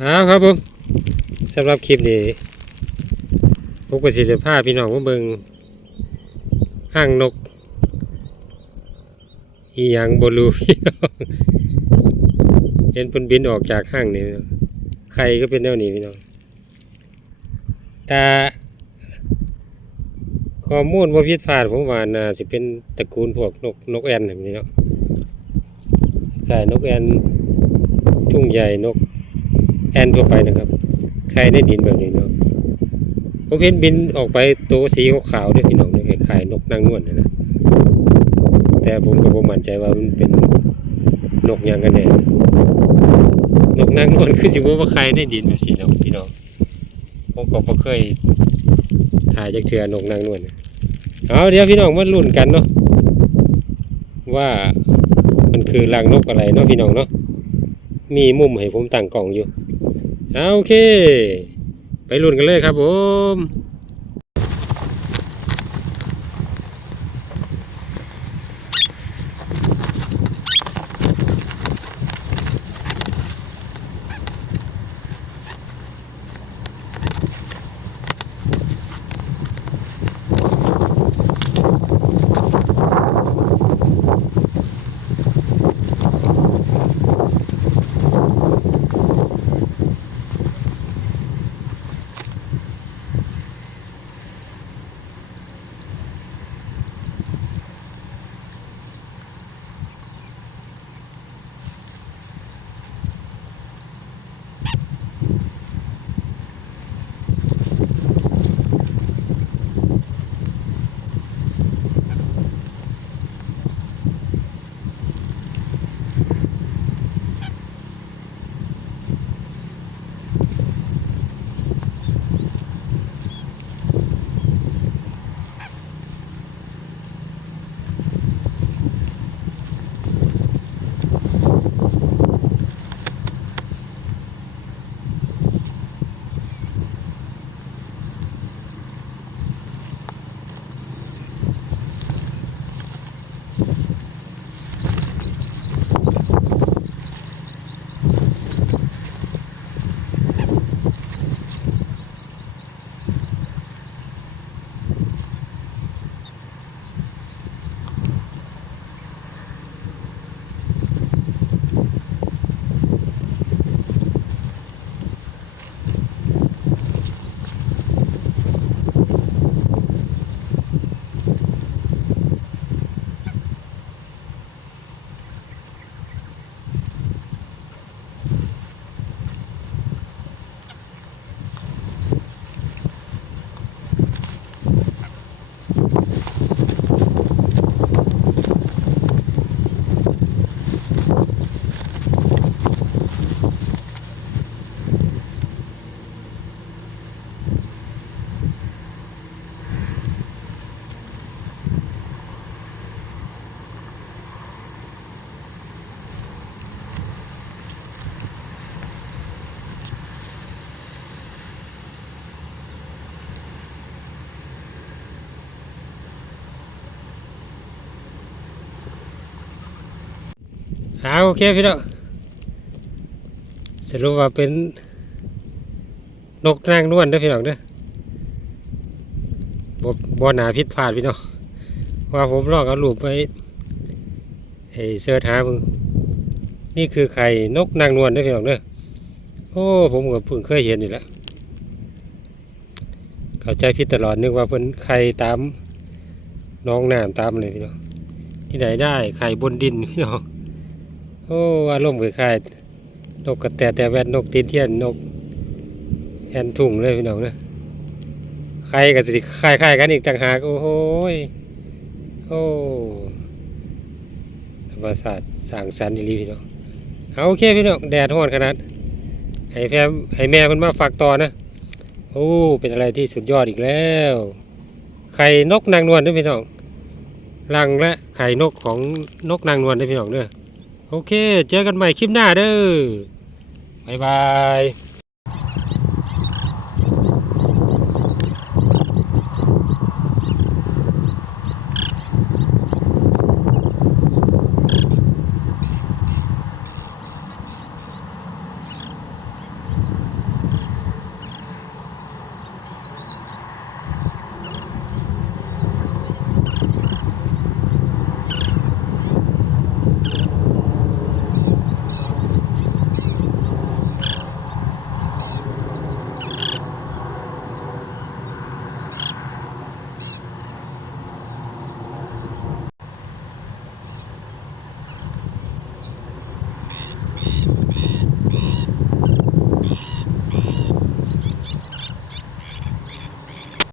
เอาครับผมสำหรับคลิปนี้ผมก็สิจะพาพี่น้องมาเบิ่งห้างนก อีหยังบ่รู้พี่น้องเห็นเพิ่นบินออกจากห้างนี่ใครก็เป็นแนวนี้พี่น้องแต่ข้อมูลบ่ผิดพลาดผมว่าน่าสิเป็นตระกูลพวกนกนกแอ่นแบบนี้เนาะกายนกแอ่นทุ่งใหญ่นก แอ่นทั่วไปนะครับใครในดินแบบนี้เนาะผมเห็นบินออกไปตัวสีขาวๆด้วยพี่น้องเนี่ยคล้ายๆนกนางนวลนะนะแต่ผมก็บ่มั่นใจว่ามันเป็นนกยังกันแน่นกนางนวลคือสิบ่ว่าใครในดินแบบสิเนาะพี่น้องผมก็บ่เคยถ่ายจักเทือนกนางนวลน่ะเอาเดี๋ยวพี่น้องมาลุ้นกันเนาะว่ามันคือรังนกอะไรเนาะพี่น้องเนาะมีมุมให้ผมตั้งกล้องอยู่ เอาโอเค ไปลุ้นกันเลยครับผม เอาโอเคพี่น้องสรุปว่าเป็นนกนางนวลเด้อพี่น้องเด้อบ่บ่หนาพิษพลาดพี่น้องว่าผมลองเอารูปไปไอ้เสิร์ชหามึงนี่คือไข่นกนางนวลเด้อพี่น้องเด้อโอ้ผมก็เพิ่งเคยเห็นนี่แหละเข้าใจผิดตลอดนึกว่าเพิ่นไข่ตามน้องน้ำตามเลยพี่น้องที่ไหนได้ไข่บนดินพี่น้อง โอ้อารมณ์คล้ายๆนกกระแตแต่แวนนกตีนเทียนนกแอนทุ่งเลยพี่น้องเนอะใครก็สิคล้ายๆกันอีกต่างหากโอ้โหโอ้ธรรมศาสตร์สร้างสรรค์อีลีพี่น้องเอาโอเคพี่น้องแดดร้อนขนาดให้แฟมให้แม่เพิ่นมาฝากต่อนะโอ้เป็นอะไรที่สุดยอดอีกแล้วไข่นกนางนวลด้วยพี่น้องรังและไข่นกของนกนางนวลด้วยพี่น้องเด้อ โอเค เจอกันใหม่คลิปหน้าเด้อบ๊ายบาย